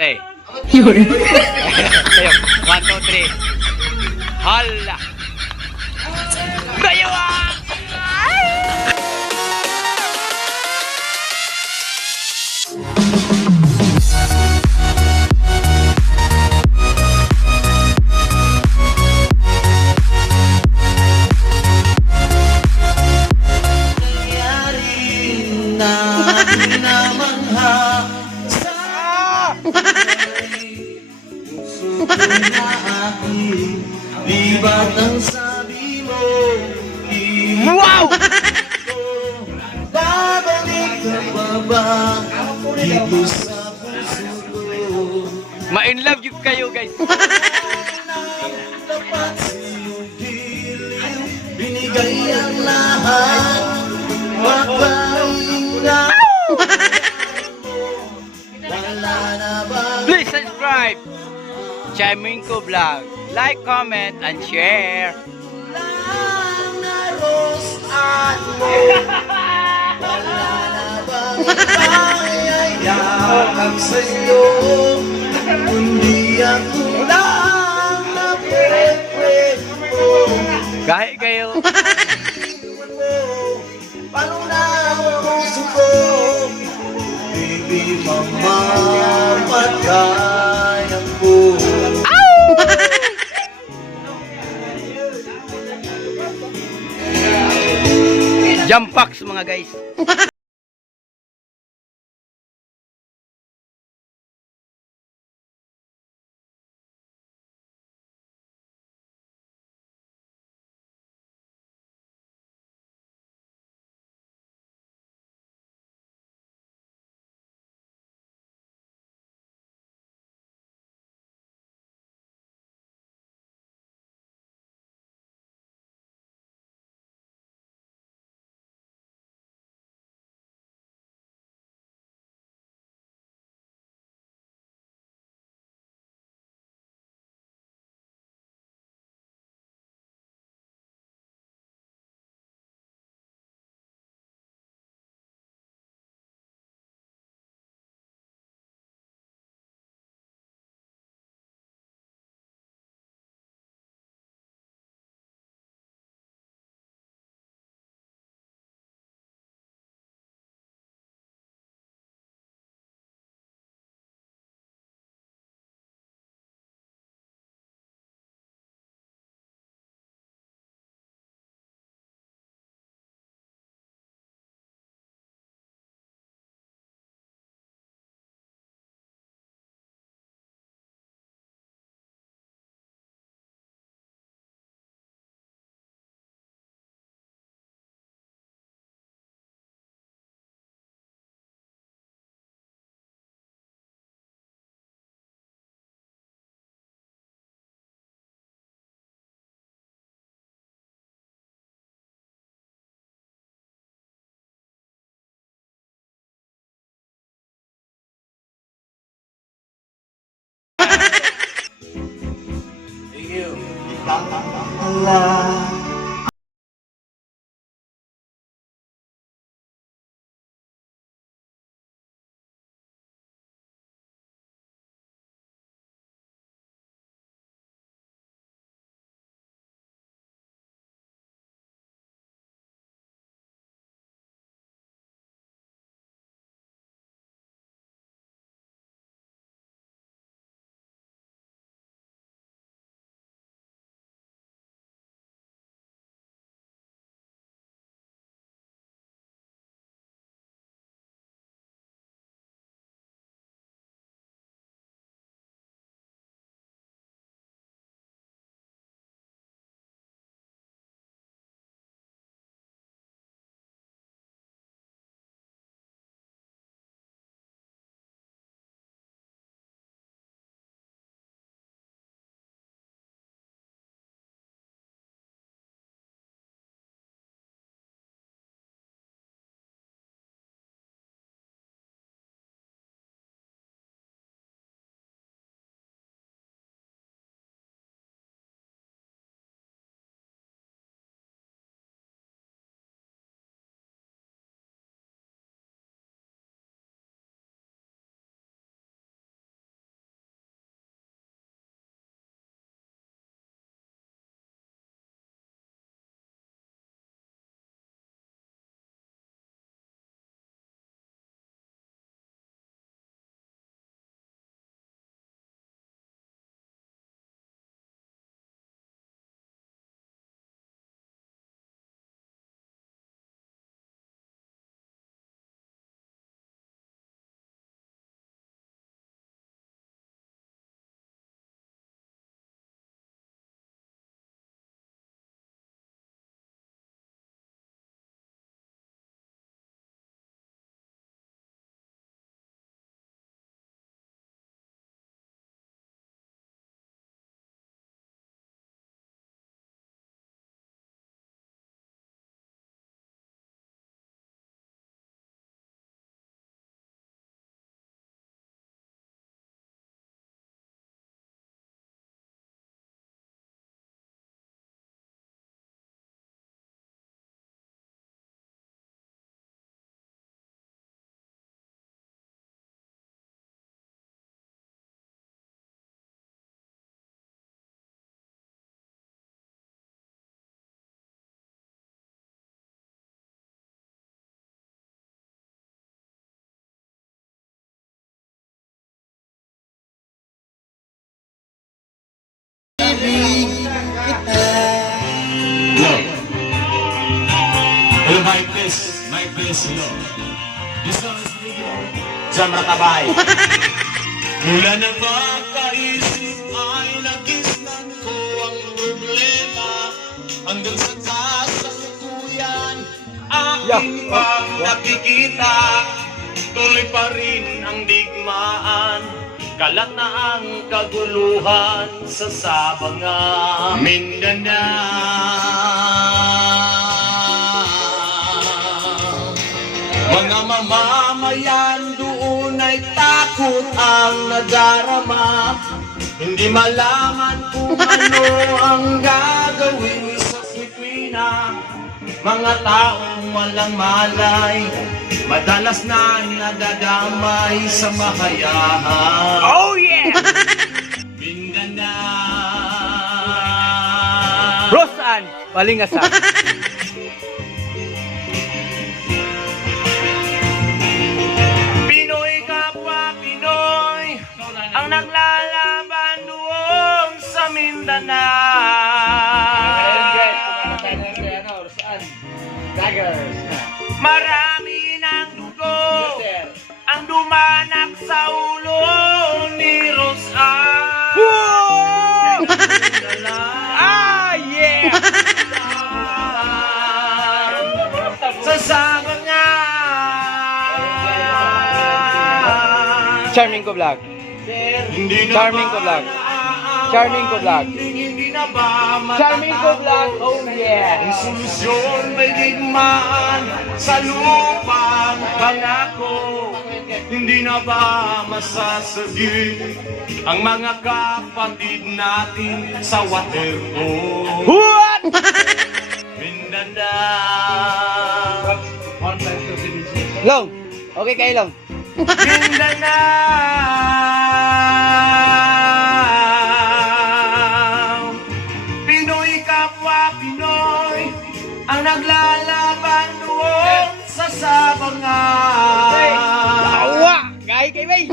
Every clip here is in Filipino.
Play. Yun. Sayo. 1, 2, 3. Hala. Bayo ah! Na pinamangha sa puso ko na aking di ba't ang sabi mo Wow! babalik ka pa ba dito sa puso ko Ma-in love you kayo guys. tapat sa iyong piling binigay ang lahat magpahinga wala na bang Please subscribe. Chaminko Vlog. Like, comment, and share. lang na rostan mo wala na bang ipangayayakap sa'yo kundi ako lang na pwede mo Kahit kayo. iwan mo paano na ang puso ko baby mamamatayan ko Jump packs mga guys. Yes, no. This song is legal. Jamra Tabay. Mula na makaisip ay nagisnan ko ang problema. Hanggang sa kasalukuyan aking bang nakikita. Tuloy pa rin ang digmaan. Kalat na ang kaguluhan sa Sabangan, Mindanao. Mga mamamayan doon ay takot ang nadarama. Hindi malaman kung ano ang gagawin sa Pilipina. Mga taong walang malay, madalas na nadadamay sa makayahan. Oh yeah! Mindanao. Rosan, Balingasan. Pinoy kapwa Pinoy ang naglalaban doon sa Mindanao. Marami ng dugo ang dumanak sa ulo ni Rosan. Whoa! Ah, yeah! Sa Sabangan. Charming ko vlog. Charming ko vlog. Charming ko vlog. Hindi na ba Charming ko vlog. Oh yeah! ang solusyon may digmaan sa lupang pangako. Hindi na ba masasagip ang mga kapatid natin sa Waterloo? What? Mindanao. Long. Okay kay Long. Mindanao. Pinoy kapwa Pinoy ang naglalaban doon sa Sabangan. Awa! Gay kay Bay.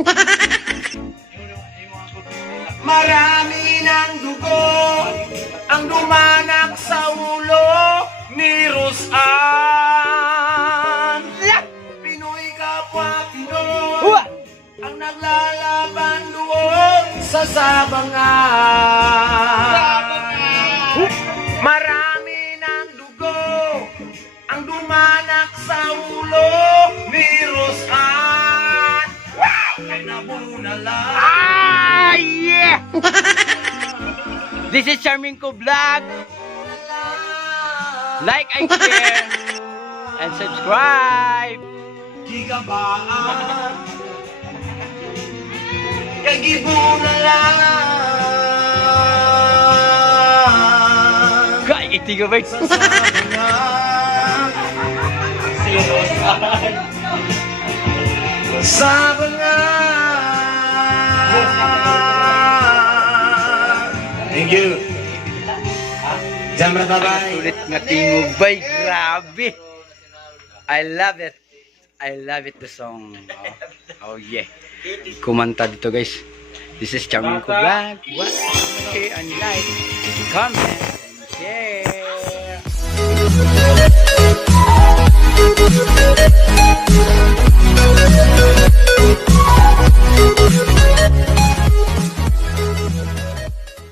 Marami ng dugo ang dumanak sa ulo ni Rosan. Pinoy kapwa Pinoy What? ang naglalaban doon sa Sabangan. Marami ng dugo ang dumanak sa ulo ni Rosan. Kay nabunala. Ah, yeah! This is Charming ko vlog. Like and share and subscribe. Gigabaan kay gibunalan. Gay kay Tiga Bay. Sa Sabangan. Sabangan. Thank you. Jamra Tabay. Sulit nga tingog bay. Grabe. I love it. I love it the song. Oh yeah. Kumanta dito guys. This is Charming ko vlog. What? Share and like. Comment and share.